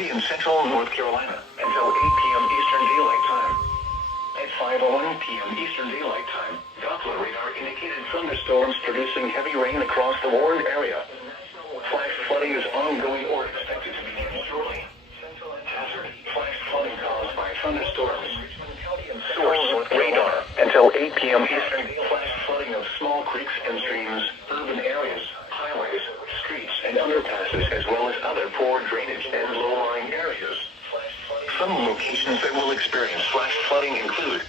County in central North Carolina until 8 p.m. Eastern Daylight Time. At 5:01 p.m. Eastern Daylight Time, Doppler radar indicated thunderstorms producing heavy rain across the warned area. Flash flooding is ongoing or expected to begin shortly. Hazard: flash flooding caused by thunderstorms. Source: radar until 8 p.m. Eastern. Flash flooding of small creeks and streams, urban areas, highways, streets, and underpasses, as well as other poor drainage and low-lying areas. Some locations that will experience flash flooding include